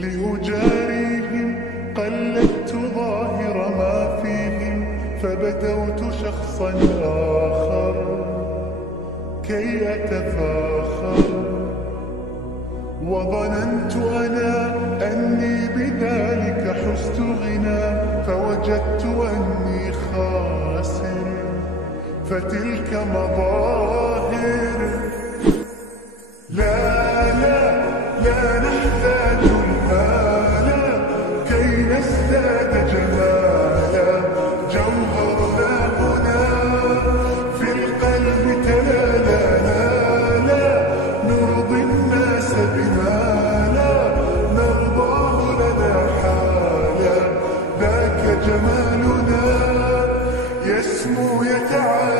لأجاريهم قلدت ظاهر ما فيهم، فبدوت شخصا آخر كي أتفاخر، وظننت أنا أني بذلك حزت غنى، فوجدت أني خاسر، فتلك مظاهر. لا لا لا نحتاج المال كي نزداد جمالا، جوهرنا هنا في القلب تلالا، لا نرضي الناس بما لا نرضاه لنا حالا، ذاك جمالنا يسمو يتعالى.